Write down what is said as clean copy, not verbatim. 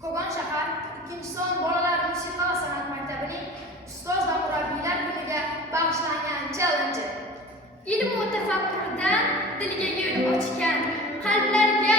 Kogon shahar 2-son bolalar musiqa va san'at maktabining ustoz va murabbiylar kuniga bag'ishlangan challenji. Ilm va tafakkuridan dilga yo'l ochgan, qalblarga